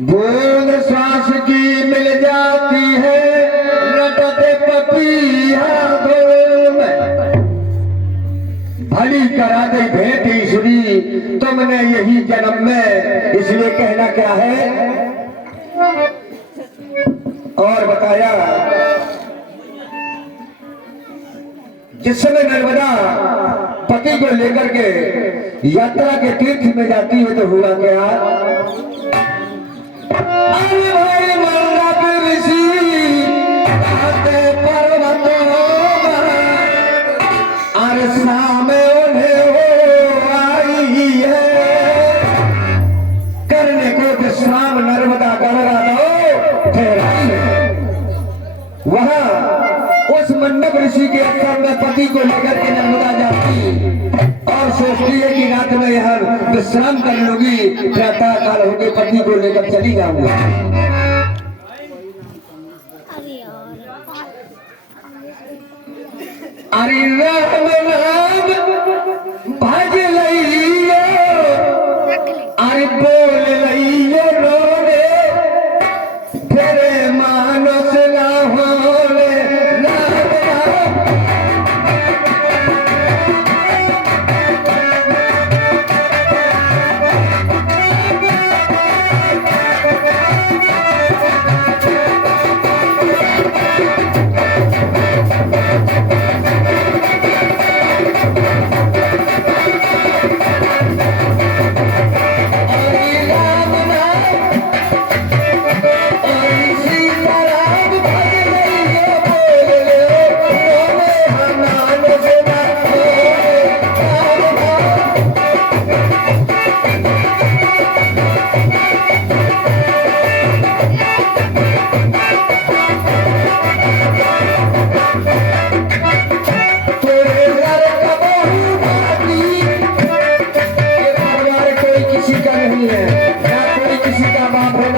बूंद सांस की मिल जाती है रटते पपीहा में। भली करा दे भेंट ईश्वरी तुमने यही जन्म में, इसलिए कहना क्या है। और बताया जिस समय नर्मदा पति को लेकर के यात्रा के तीर्थ में जाती है तो हुआ क्या। अरे भाई मंडप ऋषि आते पर्वतों अरे सामे उन्हें हो आई है करने को विश्राम नर्मदा गंगा दो ठहराई है। वहां उस मंडप ऋषि के आश्रम में पति को लेकर के नर्मदा जाती और सोचती है कि रात में यहाँ विश्राम कर लूंगी, प्रातः काल होके पति को लेकर चली जाऊंगी। अरे राम नाम भज लइयो अरे बोल लइयो रोने तेरे मानस ना होले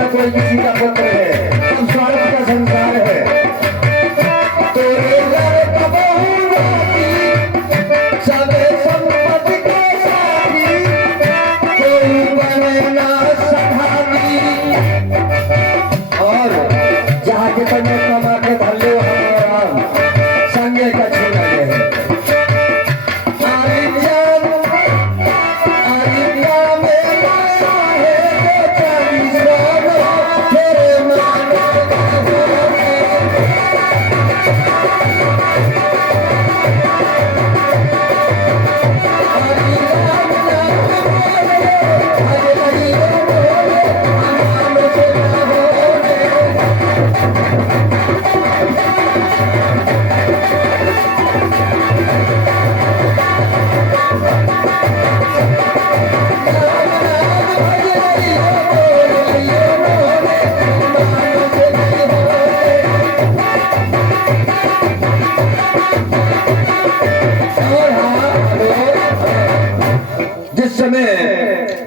कोई किसी का पुत्र है, सब स्वार्थ का संसार है। तेरे घर कबहू नाती सबे संपत्ति के साथी कोई बने ना सखाती। और जहाँ के तने कमा के धल्लो हम संगे का छीना गए।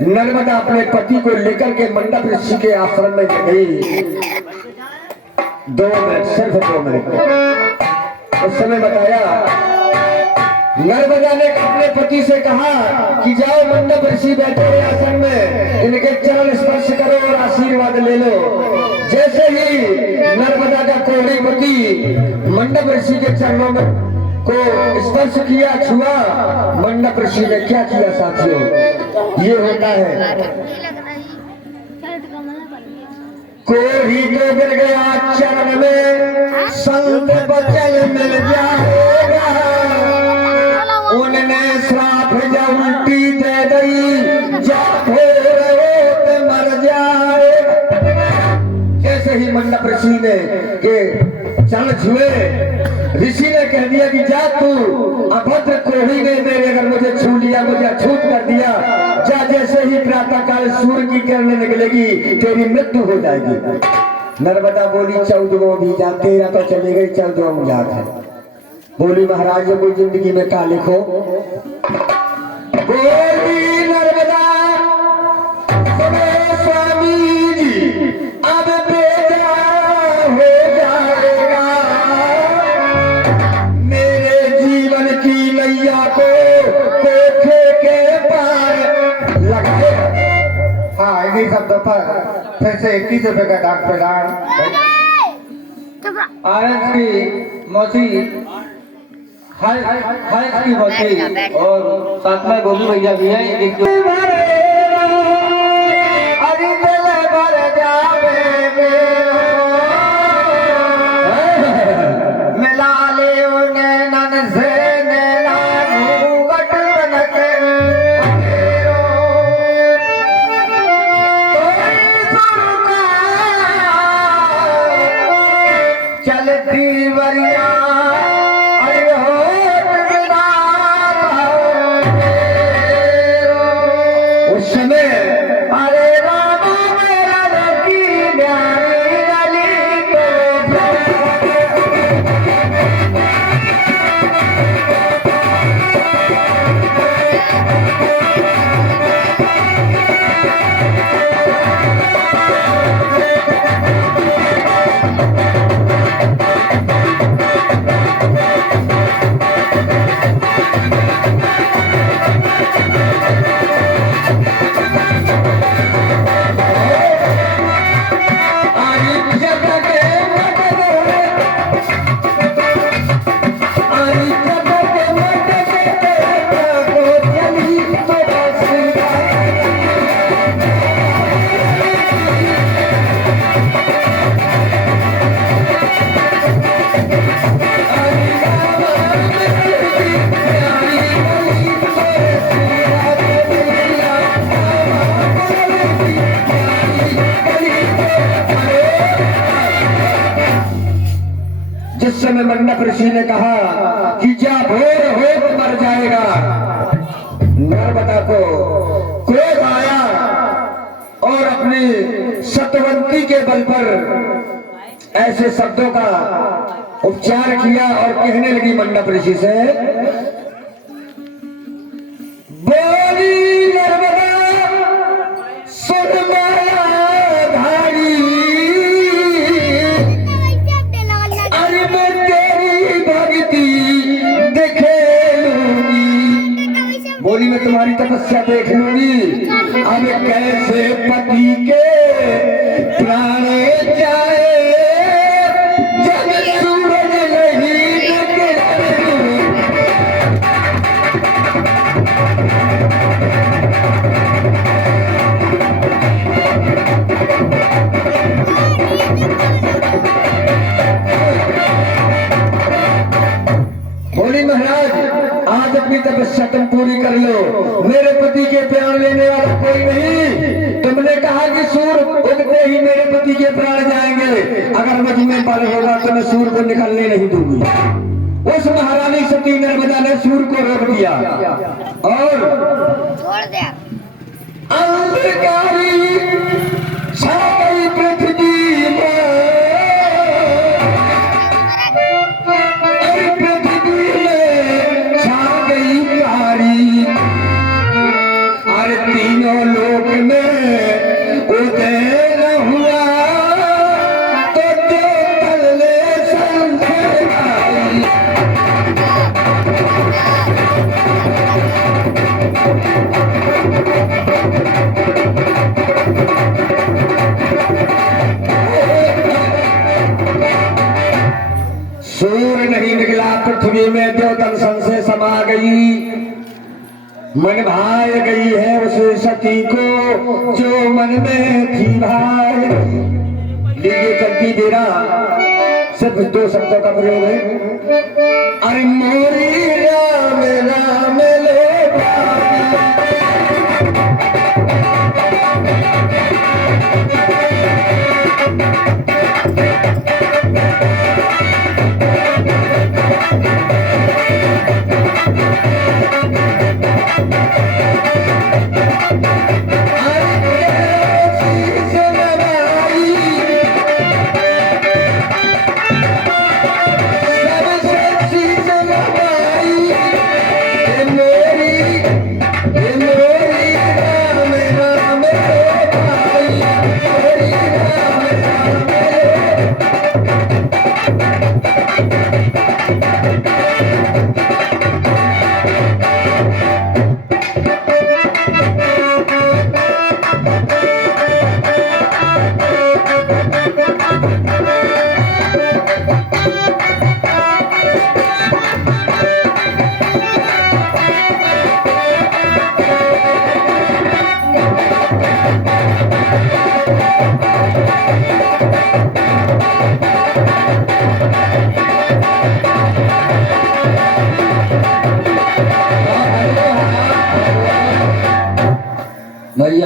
नर्मदा अपने पति को लेकर के मंडप ऋषि के आश्रम में गई। 2 मिनट, सिर्फ 2 मिनट। उस समय बताया नर्मदा ने अपने पति से कहा कि जाओ मंडप ऋषि बैठे हुए आसन में, इनके चरण स्पर्श करो और आशीर्वाद ले लो। जैसे ही नर्मदा का कोड़ी पति मंडप ऋषि के चरणों में को स्पर्श किया, छुआ, मंडप ऋषि ने क्या किया साथियों, ये होता है। कोढ़ी को गिर गया चरण में संत बचन मिल जाएगा। उनने श्राप जब उल्टी दे गई जा मर जाए। जैसे ही मंडप ऋषि ने के चरण छुए, ऋषि ने कह दिया कि जा तू अभद्र कोढ़ी ने मेरे अगर मुझे छू लिया, मुझे अछूत कर दिया, जा जैसे ही प्रातः काल सूर्य की किरणें निकलेगी तेरी मृत्यु हो जाएगी। नर्मदा बोली 14वां भी जा, 13 तो चली गई, 14वां जात है। बोली महाराज कोई जिंदगी में क्या लिखो। बोली नर्मदा हाँ, इन्हीं शब्दों पर फिर से 21 रुपए का डाक प्रदान। आरएस की मौसी, हाय की मौसी और साथ में गोभी भैया भी है। मिला ले उन्हें नन से चलती वरिया अरे हो उस समय अरे रामा मेरा लड़की प्यारी अली को जिस समय मंडप ऋषि ने कहा कि जा भोर हो तो मर जाएगा, नर्मदा को क्रोध आया और अपनी सतवंती के बल पर ऐसे शब्दों का उपचार किया और कहने लगी मंडप ऋषि से, बोली नर्मदा सुन माया धारी, अरे मैं तेरी भक्ति देखे लूंगी, बोली मैं तुम्हारी तपस्या देख लूंगी। अब कैसे पति के प्राण जाए जब सूरज नहीं निकले। बोली महाराज आज अपनी तपस्या तुम पूरी कर लो, मेरे पति के प्राण लेने वाला कोई नहीं। तुमने कहा कि सूर्य उगते ही मेरे पति के प्राण जाएंगे, अगर मुझ में बल होगा तो मैं सूर्य को निकलने नहीं दूंगी। उस महारानी सती नर्मदा ने सूर्य को रोक दिया और छोड़ दिया। अंधकारी छा गई पृथ्वी में, पृथ्वी में छा गई कारी, और तीनों लोक में उदय न हुआ तो तले संसार आई। सूर्य नहीं निकला, पृथ्वी में द्योतन संशय समा गई, मन भाय गई है उस सती को जो मन में थी भाई। लीजिए चलती देरा सिर्फ 2 शब्दों का प्रयोग है, अरे मोरी राम राम लो मेरी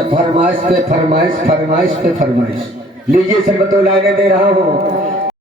फरमाइश पे फरमाइश, फरमाइश पे फरमाइश। लीजिए सब तो लाइने दे रहा हूँ।